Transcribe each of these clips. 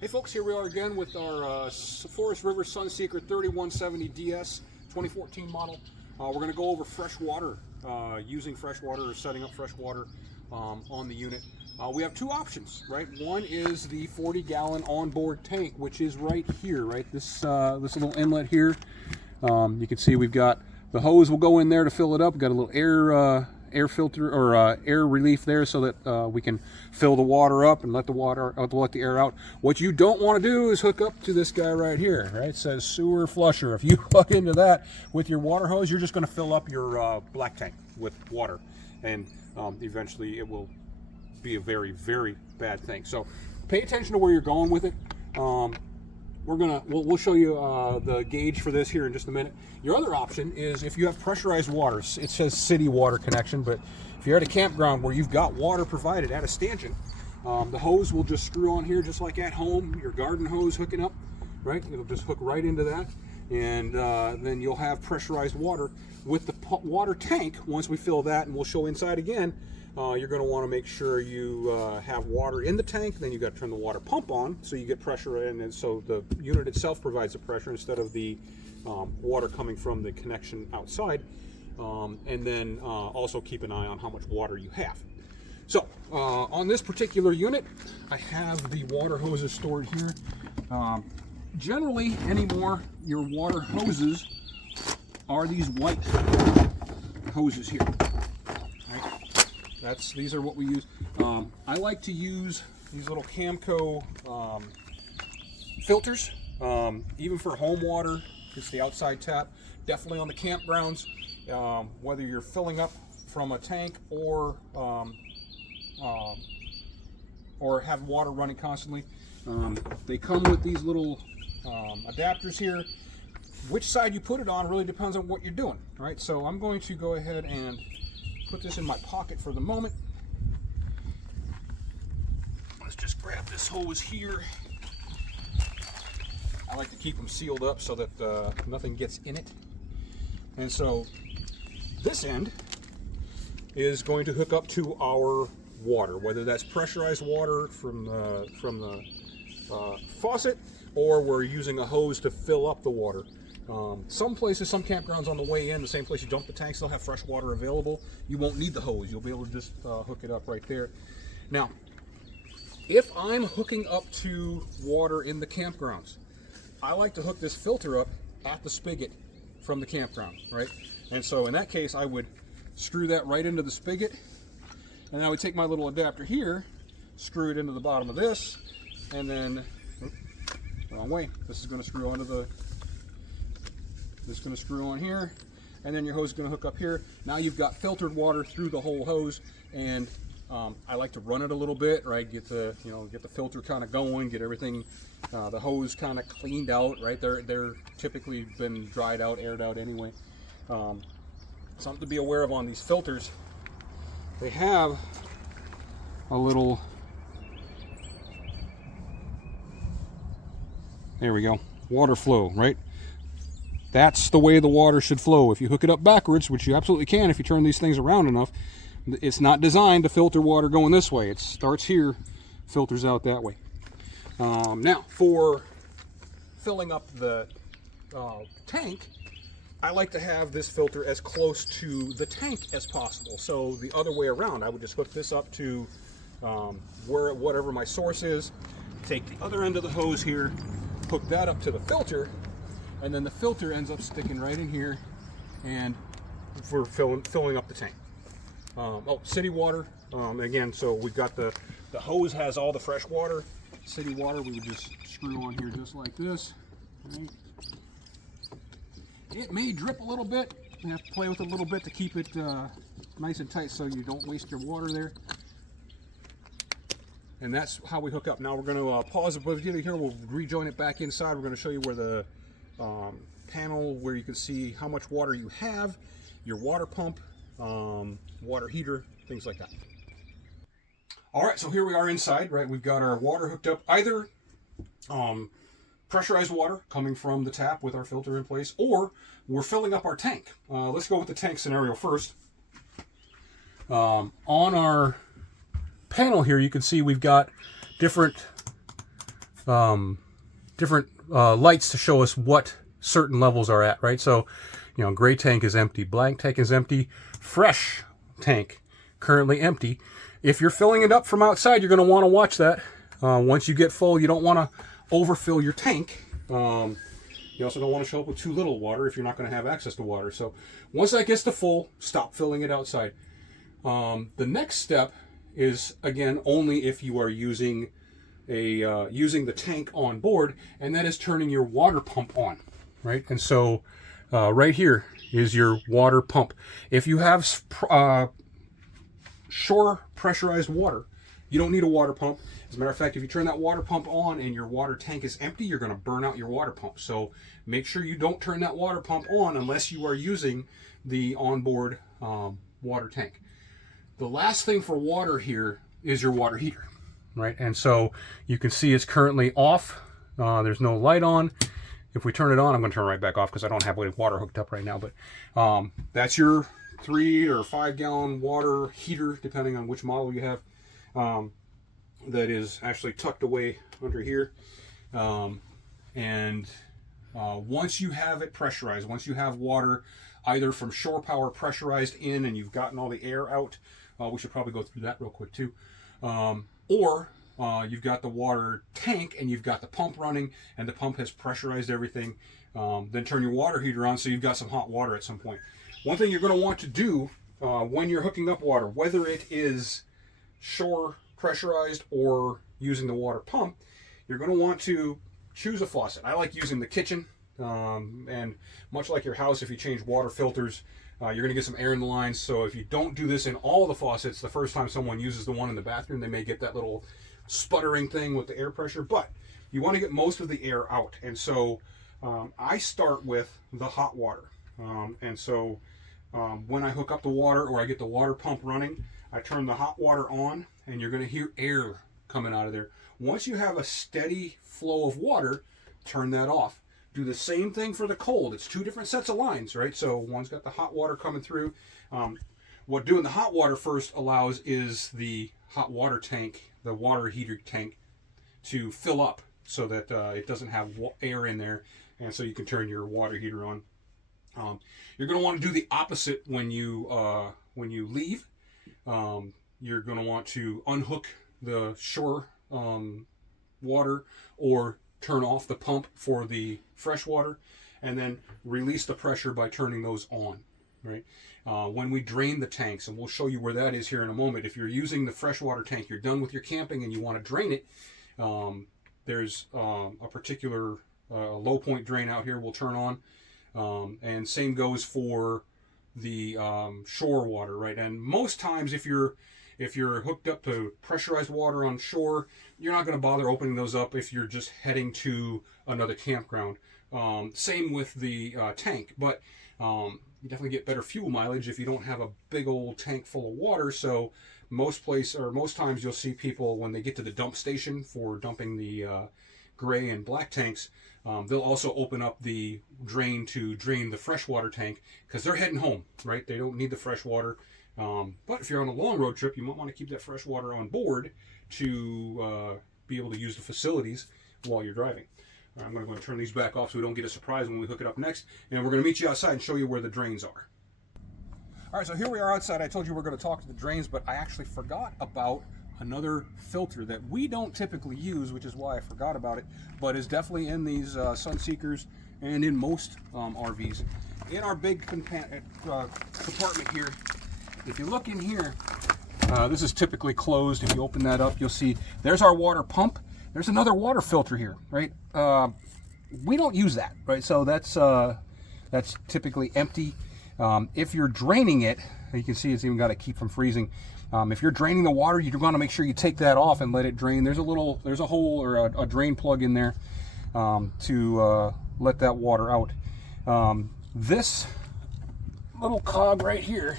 Hey folks, here we are again with our Forest River Sunseeker 3170 DS 2014 model. We're going to go over fresh water, using fresh water or setting up fresh water on the unit. We have two options, right? One is the 40-gallon onboard tank, which is right here, right? This little inlet here. You can see we've got the hose will go in there to fill it up. We've got a little air filter or air relief there so that we can fill the water up and let the air out. What you don't want to do is hook up to this guy right here, right? It says sewer flusher. If you plug into that with your water hose, you're just going to fill up your black tank with water, and eventually it will be a very, very bad thing. So pay attention to where you're going with it. We'll show you the gauge for this here in just a minute. Your other option is if you have pressurized water. It says city water connection, but if you're at a campground where you've got water provided at a stanchion, the hose will just screw on here just like at home, your garden hose hooking up, right? It'll just hook right into that, and then you'll have pressurized water. With the water tank, once we fill that, and we'll show inside again, you're going to want to make sure you have water in the tank. Then you've got to turn the water pump on so you get pressure in, and so the unit itself provides the pressure instead of the water coming from the connection outside. And then also keep an eye on how much water you have. So on this particular unit, I have the water hoses stored here. Generally anymore, your water hoses are these white hoses here. These are what we use. I like to use these little Camco filters, even for home water. It's the outside tap. Definitely on the campgrounds, whether you're filling up from a tank or have water running constantly. They come with these little adapters here. Which side you put it on really depends on what you're doing. All right, so I'm going to go ahead and put this in my pocket for the moment. Let's just grab this hose here. I like to keep them sealed up so that nothing gets in it. And so this end is going to hook up to our water, whether that's pressurized water from the faucet, or we're using a hose to fill up the water. Some places, some campgrounds on the way in, the same place you dump the tanks, they'll have fresh water available. You won't need the hose. You'll be able to just hook it up right there. Now, if I'm hooking up to water in the campgrounds, I like to hook this filter up at the spigot from the campground, right? And so in that case, I would screw that right into the spigot, and I would take my little adapter here, screw it into the bottom of this, and then, wrong way, this is going to screw onto the, this is going to screw on here, and then your hose is going to hook up here. Now you've got filtered water through the whole hose, and I like to run it a little bit, right? Get the filter kind of going, get everything, the hose kind of cleaned out, right? They're typically been dried out, aired out anyway. Something to be aware of on these filters, they have a little, there we go, water flow, right? That's the way the water should flow. If you hook it up backwards, which you absolutely can if you turn these things around enough, it's not designed to filter water going this way. It starts here, filters out that way. Now, for filling up the tank, I like to have this filter as close to the tank as possible. So the other way around, I would just hook this up to whatever my source is, take the other end of the hose here, hook that up to the filter, and then the filter ends up sticking right in here, and we're filling up the tank. City water, again, so we've got the hose has all the fresh water. City water, we would just screw on here just like this, right? It may drip a little bit. You have to play with it a little bit to keep it nice and tight so you don't waste your water there. And that's how we hook up. Now we're going to pause the video here. We'll rejoin it back inside. We're going to show you where the panel, where you can see how much water you have, your water pump, water heater, things like that. All right, so here we are inside, right? We've got our water hooked up, either pressurized water coming from the tap with our filter in place, or we're filling up our tank. Let's go with the tank scenario first. On our panel here, you can see we've got different lights to show us what certain levels are at, right? So, you know, gray tank is empty, black tank is empty, fresh tank currently empty. If you're filling it up from outside, you're going to want to watch that. Once you get full, you don't want to overfill your tank. You also don't want to show up with too little water if you're not going to have access to water. So once that gets to full, stop filling it outside. The next step is, again, only if you are using using the tank on board, and that is turning your water pump on, right? And so right here is your water pump. If you have shore pressurized water, you don't need a water pump. As a matter of fact, if you turn that water pump on and your water tank is empty, you're going to burn out your water pump. So make sure you don't turn that water pump on unless you are using the onboard water tank. The last thing for water here is your water heater, right? And so you can see it's currently off. There's no light on. If we turn it on, I'm going to turn it right back off because I don't have any water hooked up right now. But that's your 3 or 5 gallon water heater, depending on which model you have. That is actually tucked away under here. Once you have it pressurized, once you have water either from shore power pressurized in and you've gotten all the air out, we should probably go through that real quick too, or you've got the water tank and you've got the pump running and the pump has pressurized everything, then turn your water heater on so you've got some hot water at some point. One thing you're going to want to do when you're hooking up water, whether it is shore pressurized or using the water pump, you're going to want to choose a faucet. I like using the kitchen, and much like your house, if you change water filters, you're going to get some air in the lines. So if you don't do this in all the faucets, the first time someone uses the one in the bathroom, they may get that little sputtering thing with the air pressure, but you want to get most of the air out. And so I start with the hot water. When I hook up the water or I get the water pump running, I turn the hot water on and you're going to hear air coming out of there. Once you have a steady flow of water, turn that off. Do the same thing for the cold. It's 2 different sets of lines, right? So one's got the hot water coming through. What doing the hot water first allows is the hot water tank, the water heater tank, to fill up so that it doesn't have air in there, and so you can turn your water heater on. You're going to want to do the opposite when you leave. You're going to want to unhook the shore water or turn off the pump for the fresh water, and then release the pressure by turning those on, right? When we drain the tanks, and we'll show you where that is here in a moment, if you're using the freshwater tank, you're done with your camping and you want to drain it, there's a particular low point drain out here we'll turn on, and same goes for the shore water, right? And most times if you're hooked up to pressurized water on shore, you're not going to bother opening those up if you're just heading to another campground. Same with the tank, but you definitely get better fuel mileage if you don't have a big old tank full of water. So most times you'll see people when they get to the dump station for dumping the gray and black tanks, they'll also open up the drain to drain the freshwater tank because they're heading home, right? They don't need the fresh water. But if you're on a long road trip, you might want to keep that fresh water on board to be able to use the facilities while you're driving. I'm going to turn these back off so we don't get a surprise when we hook it up next. And we're going to meet you outside and show you where the drains are. All right, so here we are outside. I told you we're going to talk to the drains, but I actually forgot about another filter that we don't typically use, which is why I forgot about it, but is definitely in these Sunseekers and in most RVs. In our big compartment here, if you look in here, this is typically closed. If you open that up, you'll see there's our water pump. There's another water filter here, right? We don't use that, right? So that's typically empty. If you're draining it, you can see it's even got to keep from freezing. If you're draining the water, you're going to make sure you take that off and let it drain. There's a hole or a drain plug in there to let that water out. This little cog right here,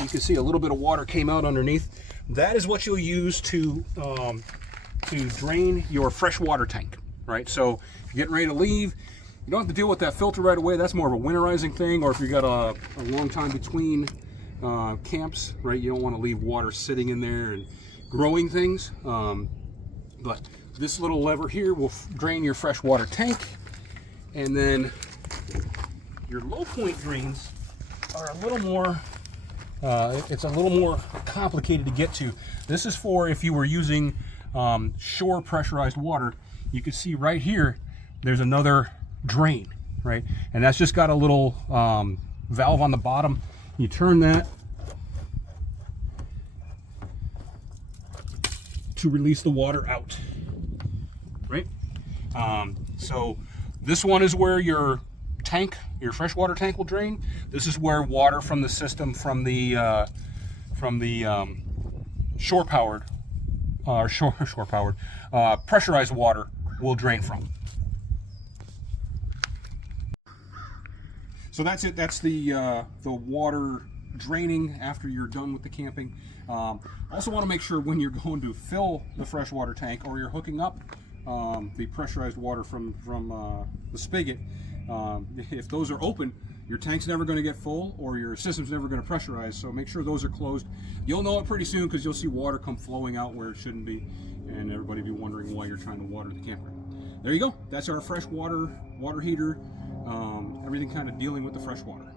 you can see a little bit of water came out underneath. That is what you'll use to drain your freshwater tank, right? So if you're getting ready to leave, you don't have to deal with that filter right away. That's more of a winterizing thing, or if you got a long time between camps, right? You don't want to leave water sitting in there and growing things. But this little lever here will drain your freshwater tank, and then your low point drains are a little more, it's a little more complicated to get to. This is for if you were using shore pressurized water. You can see right here, there's another drain, right? And that's just got a little valve on the bottom. You turn that to release the water out, right? So this one is where your tank, your freshwater tank will drain. This is where water from the system, from the shore powered, pressurized water will drain from. So that's it. That's the water draining after you're done with the camping. Also want to make sure when you're going to fill the freshwater tank or you're hooking up the pressurized water from the spigot, if those are open, your tank's never going to get full or your system's never going to pressurize. So make sure those are closed. You'll know it pretty soon because you'll see water come flowing out where it shouldn't be, and everybody be wondering why you're trying to water the campground. There you go. That's our freshwater water heater. Everything kind of dealing with the fresh water.